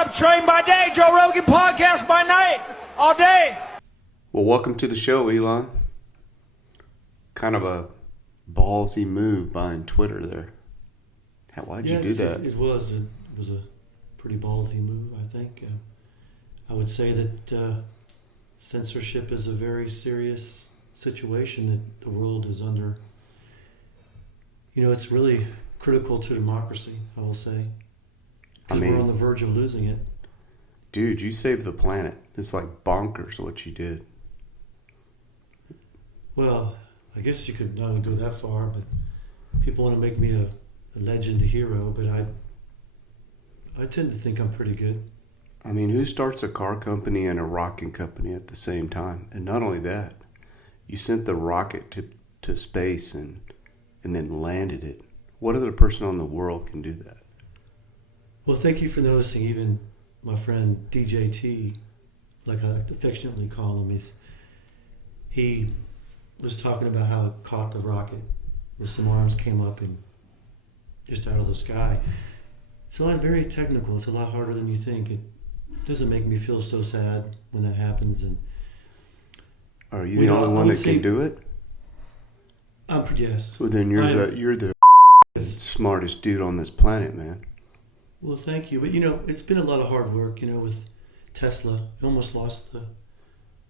up? Train by day, Joe Rogan podcast by night, all day. Well, welcome to the show, Elon. Kind of a ballsy move buying Twitter there. Why'd you do that? It was a pretty ballsy move, I think. I would say that censorship is a very serious situation that the world is under. You know, it's really critical to democracy, I will say. Because we're on the verge of losing it. Dude, you saved the planet. It's like bonkers what you did. Well, I guess you could not go that far, but people want to make me a legend, a hero, but I tend to think I'm pretty good. I mean, who starts a car company and a rocket company at the same time? And not only that, you sent the rocket to space and then landed it. What other person on the world can do that? Well, thank you for noticing. Even my friend DJT, like I like to affectionately call him, he was talking about how it caught the rocket, where some arms came up and just out of the sky. It's a lot very technical. It's a lot harder than you think. It doesn't make me feel so sad when that happens. And are you the only one that can do it? Yes. Well, then you're the smartest dude on this planet, man. Well, thank you. But, you know, it's been a lot of hard work, you know, with Tesla. I almost lost the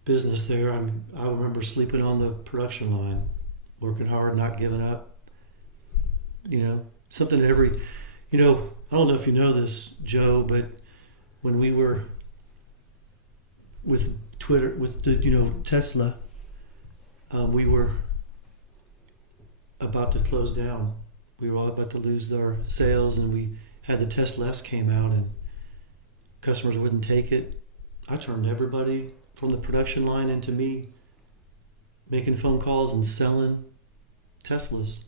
business there. I remember sleeping on the production line, working hard, not giving up. You know, something that I don't know if you know this, Joe, but when we were with Twitter, with Tesla, we were about to close down. We were all about to lose our sales, and we had the Tesla S came out, and customers wouldn't take it. I turned everybody from the production line into me making phone calls and selling Teslas.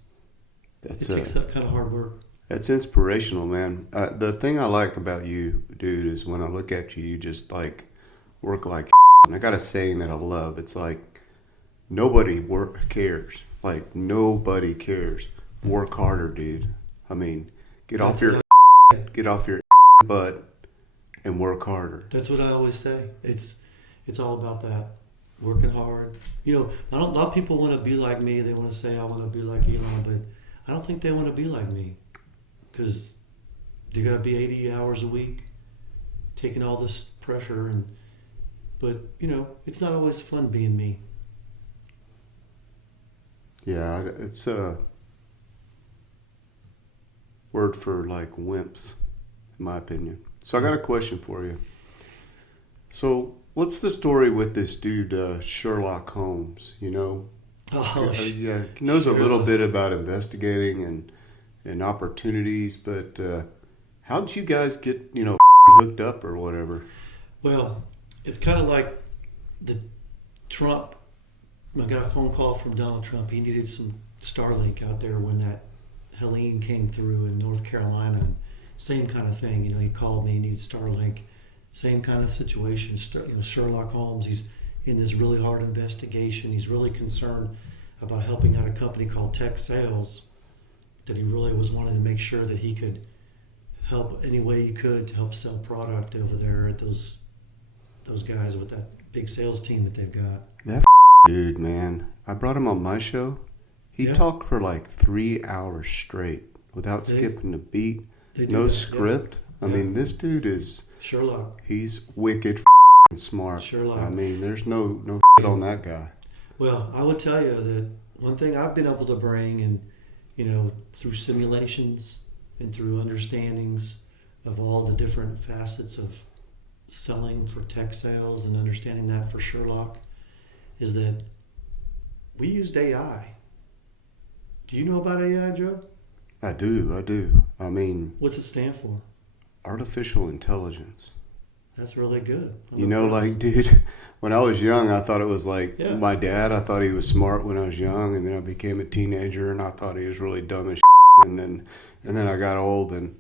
It takes that kind of hard work. That's inspirational, man. The thing I like about you, dude, is when I look at you, you just like work like and I got a saying that I love. It's like nobody cares. Like nobody cares. Work harder, dude. I mean, get off your butt and work harder. That's what I always say. It's all about that. Working hard. You know, a lot of people want to be like me. They want to say, I want to be like Elon, but I don't think they want to be like me. Because you got to be 80 hours a week, taking all this pressure. But, you know, it's not always fun being me. Yeah, it's a word for like wimps, in my opinion. So I got a question for you. So what's the story with this dude, Sherlock Holmes, you know? Yeah, he knows a little bit about investigating and opportunities, but how did you guys get, hooked up or whatever? Well, it's kind of like the Trump. I got a phone call from Donald Trump. He needed some Starlink out there when that Helene came through in North Carolina. And same kind of thing. You know, he called me, he needed Starlink. Same kind of situation. Sherlock Holmes, he's in this really hard investigation. He's really concerned about helping out a company called Tech Sales, that he really was wanting to make sure that he could help any way he could to help sell product over there at those guys with that big sales team that they've got. That dude, man. I brought him on my show. He talked for like 3 hours straight without skipping a beat. No script. Yeah. I mean, this dude is... Sherlock. He's wicked smart. Sherlock. I mean, there's no shit on that guy. Well, I would tell you that one thing I've been able to bring, and through simulations and through understandings of all the different facets of selling for tech sales and understanding that for Sherlock, is that we used AI. Do you know about AI, Joe? I do. I mean... What's it stand for? Artificial intelligence. That's really good. Dude, when I was young, I thought it was like my dad. I thought he was smart when I was young, and then I became a teenager, and I thought he was really dumb as shit. And then I got old, and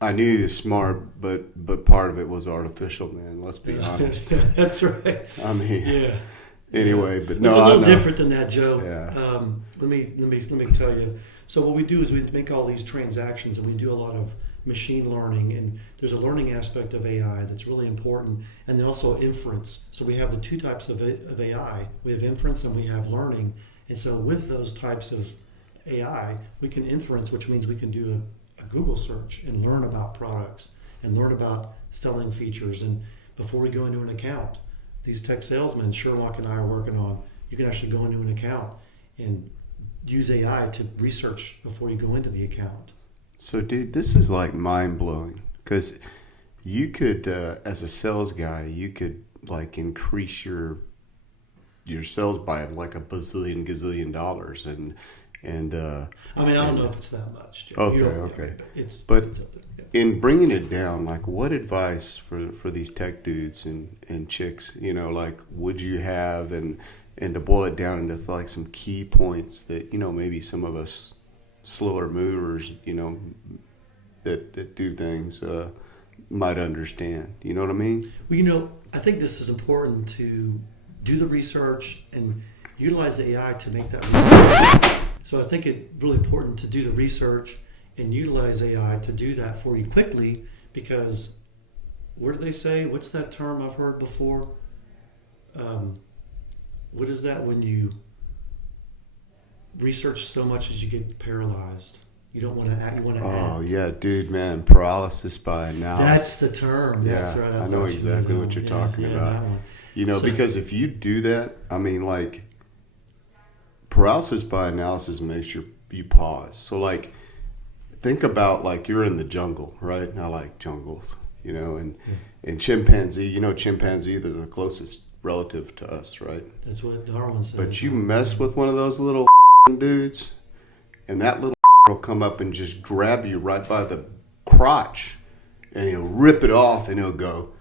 I knew he was smart, but part of it was artificial, man. Let's be honest. That's right. I mean, anyway, but no, it's a little different than that, Joe. Yeah. Let me tell you. So what we do is we make all these transactions, and we do a lot of machine learning, and there's a learning aspect of AI that's really important, and then also inference. So we have the two types of AI. We have inference and we have learning. And so with those types of AI, we can inference, which means we can do a Google search and learn about products and learn about selling features. And before we go into an account, these tech salesmen Sherlock and I are working on, you can actually go into an account and use AI to research before you go into the account. So, dude, this is like mind blowing because you could, as a sales guy, you could like increase your sales by like a bazillion gazillion dollars, and I mean, I don't know if it's that much, Jim. Okay. It's But up there. in bringing it down, like what advice for these tech dudes and chicks, like would you have, and to boil it down into like some key points that, maybe some of us slower movers, that do things might understand. You know what I mean? Well, I think this is important to do the research and utilize AI to make that research. So I think it's really important to do the research and utilize AI to do that for you quickly, because what do they say? What's that term I've heard before? What is that when you research so much as you get paralyzed? You don't want to act. You want to act. Oh yeah, dude, man, paralysis by analysis. That's the term. Yeah, That's right. I know exactly what you're talking about. That one. Because if you do that, I mean, like, paralysis by analysis makes you pause. So, like, think about, like, you're in the jungle, right? And I like jungles, and chimpanzee, chimpanzee, they're the closest relative to us, right? That's what Darwin said. But you mess with one of those little dudes, and that little will come up and just grab you right by the crotch, and he'll rip it off, and he'll go,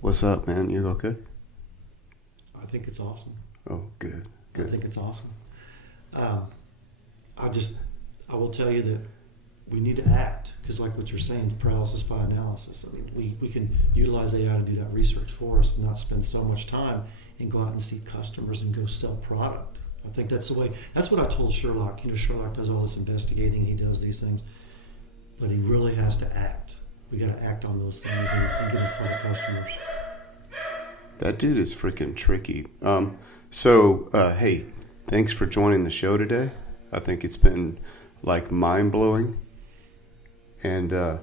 "What's up, man? You okay?" I think it's awesome. Oh, good. I think it's awesome. I will tell you that we need to act, because like what you're saying, paralysis by analysis. I mean, we can utilize AI to do that research for us and not spend so much time and go out and see customers and go sell product. I think that's the way. That's what I told Sherlock. Sherlock does all this investigating. He does these things, but he really has to act. We got to act on those things and get in front of customers. That dude is freaking tricky. Hey, thanks for joining the show today. I think it's been like mind blowing, and I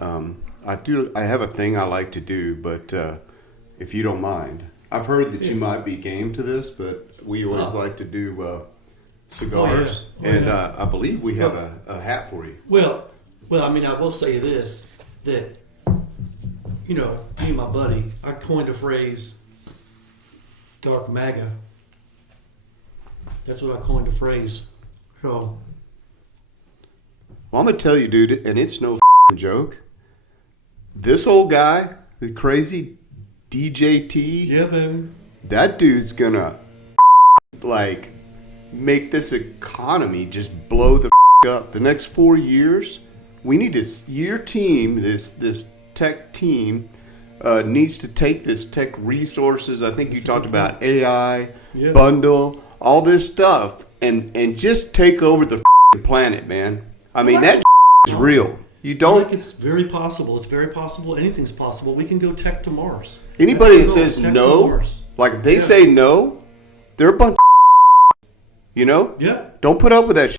have a thing I like to do, but if you don't mind, I've heard that you might be game to this, but we always like to do cigars, I believe we have a hat for you. Well, I mean, I will say this, that, me and my buddy, I coined a phrase, dark MAGA. That's what I coined a phrase. So, Well, I'm going to tell you, dude, and it's no joke. This old guy, the crazy DJT, yeah, baby. that dude's going to, like, make this economy just blow the up. The next 4 years, we need your team, this tech team, needs to take this tech resources. I think you talked about AI, bundle, all this stuff, and just take over the planet, man. I mean, that is real. You don't. It's very possible. It's very possible. Anything's possible. We can go tech to Mars. Anybody that says no, like if they say no, they're a bunch of Yeah. Don't put up with that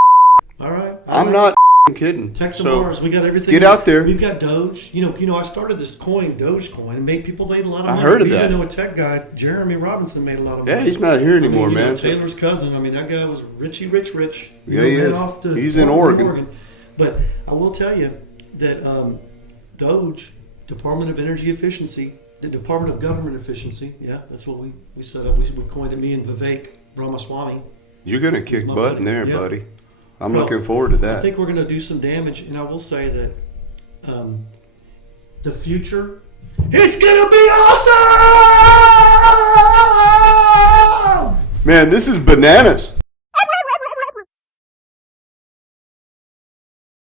All right. I'm not kidding. Tech to Mars. We got everything. Get out there. We've got Doge. I started this coin, Dogecoin, and made people made a lot of money. I heard of we that. even know a tech guy, Jeremy Robinson, made a lot of money. Yeah, he's not here anymore, man. Taylor's cousin. I mean, that guy was Richie Rich. Yeah, he is. He's in Oregon. But I will tell you that Doge, Department of Energy Efficiency, the Department of Government Efficiency, that's what we set up. We coined it, me and Vivek Ramaswamy. You're going to kick butt buddy. in there, Yeah. buddy. I'm looking forward to that. I think we're going to do some damage, and I will say that the future, it's going to be awesome! Man, this is bananas.